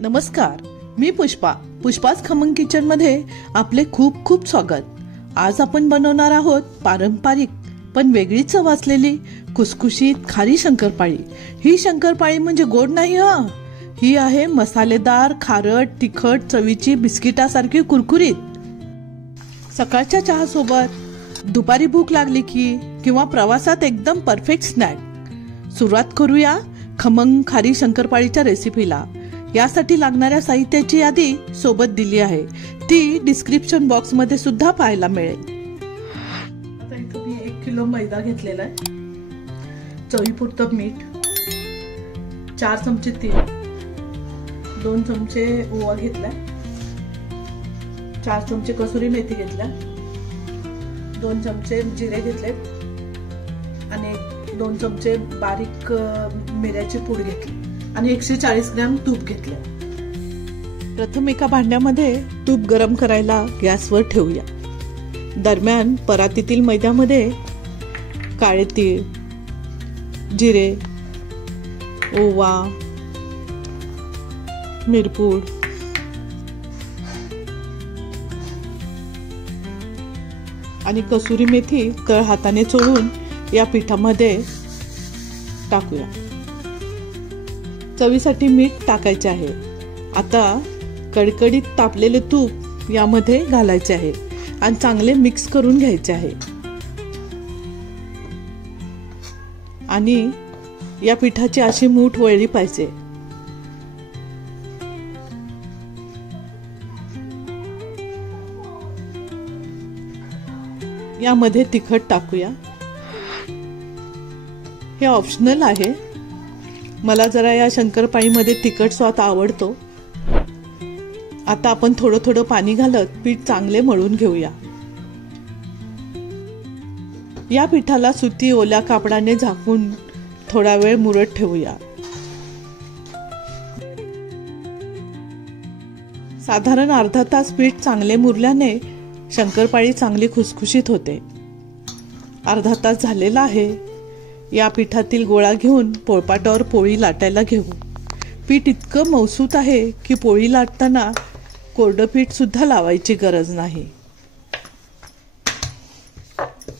नमस्कार, मी पुष्पाच खमंग किचन मध्ये आपले खूप खूप स्वागत। आज आपण बनवणार आहोत पारंपरिक पण वेगळी चव असलेली खुसखुशीत खारी शंकरपाळी। ही शंकरपाळी म्हणजे गोड नाही ही आहे मसालेदार, खारट, तिखट चवीची बिस्किटासारखी कुरकुरीत। सकाळच्या चहा सोबत, दुपारी भूक लागली की किंवा प्रवासात एकदम परफेक्ट स्नॅक। सुरुवात करूया खमंग खारी शंकरपाळीच्या रेसिपीला। यासाठी लागणाऱ्या साहित्याची यादी सोबत दिली आहे, ती डिस्क्रिप्शन बॉक्स मध्ये सुद्धा पाहायला मिळेल। आता इथे मी 1 किलो मैदा घेतलेला आहे, चवीपुरतं मीठ, 4 चमचे तेल, 2 चमचे ओवा घेतला, 4 चमचे कसुरी मेथी घेतला, 2 चमचे जिरे घेतले आणि 2 चमचे बारीक मिऱ्याची पूड घेतली आणि 140 ग्रॅम तूप घेतले। प्रथम एका भांड्यामध्ये तूप गरम करायला गॅसवर ठेवूया। दरम्यान परातीतील मैद्यामध्ये काळे तीळ, जिरे, ओवा, मिरपूड, आणि कसुरी मेथी तळ हाताने चोळून या पिठामध्ये टाकूया। चवीसाठी मीठ टाकायचे आहे। आता कडकडीत तापलेले तूप यामध्ये घालायचे आहे आणि चांगले मिक्स करून घ्यायचे आहे। आणि या पिठाची अशी मूठ वळली पाहिजे। यामध्ये तिखट टाकूया, हे ऑप्शनल आहे। मला जरा या शंकरपाळीमध्ये तिखट स्वाद आवडतो। आता आपण थोडं थोडं पाणी घालत पीठ चांगले मळून घेऊया। या पिठाला सुती ओल्या कापडाने झाकून थोडा वेळ मुरत ठेवूया। साधारण अर्धा तास पीठ चांगले मुरल्याने शंकरपाळी चांगली खुसखुशीत होते। अर्धा तास झालेला आहे। या पिठातील गोळा घेऊन पोळपाटावर पोळी लाटायला घेऊ। पीठ इतकं मऊसूत आहे की पोळी लाटताना कोरडं पीठ सुद्धा लावायची गरज नाही।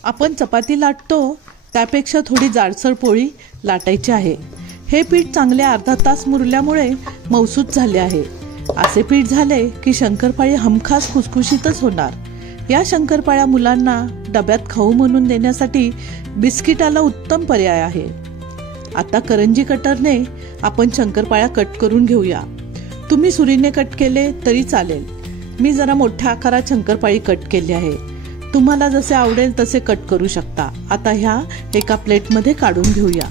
आपण चपाती लाटतो त्यापेक्षा थोडी जाडसर पोळी लाटायची आहे। हे पीठ चांगले अर्धा तास मुरल्यामुळे मऊसूत झाले आहे। असे पीठ झाले की शंकरपाळी हमखास खुसखुशीतच होणार। या शंकरपाळ्या मुलांना डब्यात खाऊ म्हणून देण्यासाठी बिस्किटाला उत्तम पर्याय आहे। आता करंजी कटरने आपण शंकरपाळ्या कट करून घेऊया। तुम्ही सुरीने कट केले तरी चालेल। मी जरा मोठ्या आकारात शंकरपाळी कट केली आहे। तुम्हाला जसे आवडेल तसे कट करू शकता। आता ह्या एका प्लेटमध्ये काढून घेऊया।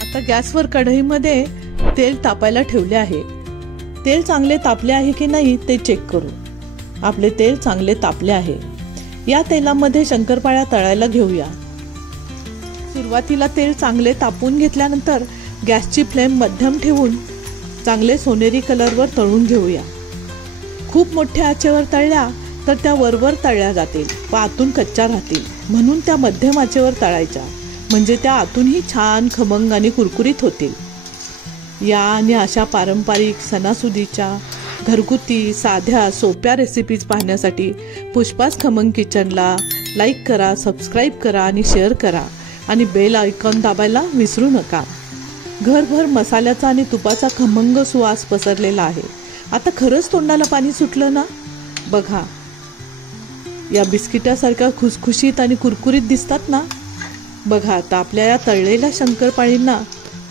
आता गॅसवर कढईमध्ये तेल तापायला ठेवले आहे। तेल चांगले तापले आहे की नाही ते चेक करू। आपले तेल चांगले तापले आहे। या तेलामध्ये शंकरपाळ्या तळायला घेऊया। सुरुवातीला तेल चांगले तापून घेतल्यानंतर गॅसची फ्लेम मध्यम ठेवून चांगले सोनेरी कलरवर तळून घेऊया। खूप मोठ्या आचेवर तळल्या तर त्या वरवर तळल्या जातील व आतून कच्च्या राहतील, म्हणून त्या मध्यम आचेवर तळायच्या, म्हणजे त्या आतूनही छान खमंग आणि कुरकुरीत होतील। या आणि अशा पारंपरिक सणासुदीच्या घरगुती साध्या सोप्या रेसिपीज पाहण्यासाठी पुष्पाच खमंग किचनला लाईक करा, सबस्क्राईब करा आणि शेअर करा आणि बेल आयकॉन दाबायला विसरू नका। घरभर मसाल्याचा आणि तुपाचा खमंग सुवास पसरलेला आहे। आता खरंच तोंडाला पाणी सुटलं ना? बघा, या बिस्किटासारख्या खुसखुशीत आणि कुरकुरीत दिसतात ना? बघा, आता आपल्या या तळलेल्या शंकरपाळींना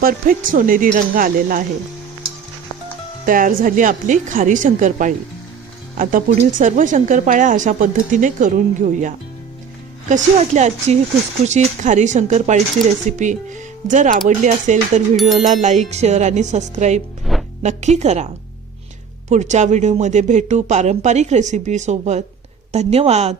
परफेक्ट सोनेरी रंग आलेला आहे। तयार झाली आपली खारी शंकरपाळी। आता पुढील सर्व शंकरपाळ्या अशा पद्धतीने करून घेऊया। कशी वाटली आजची ही खुसखुशीत खारी शंकरपाळीची रेसिपी? जर आवडली असेल तर व्हिडिओला लाईक, शेअर आणि सबस्क्राईब नक्की करा। पुढच्या व्हिडिओमध्ये भेटू पारंपरिक रेसिपी सोबत। धन्यवाद।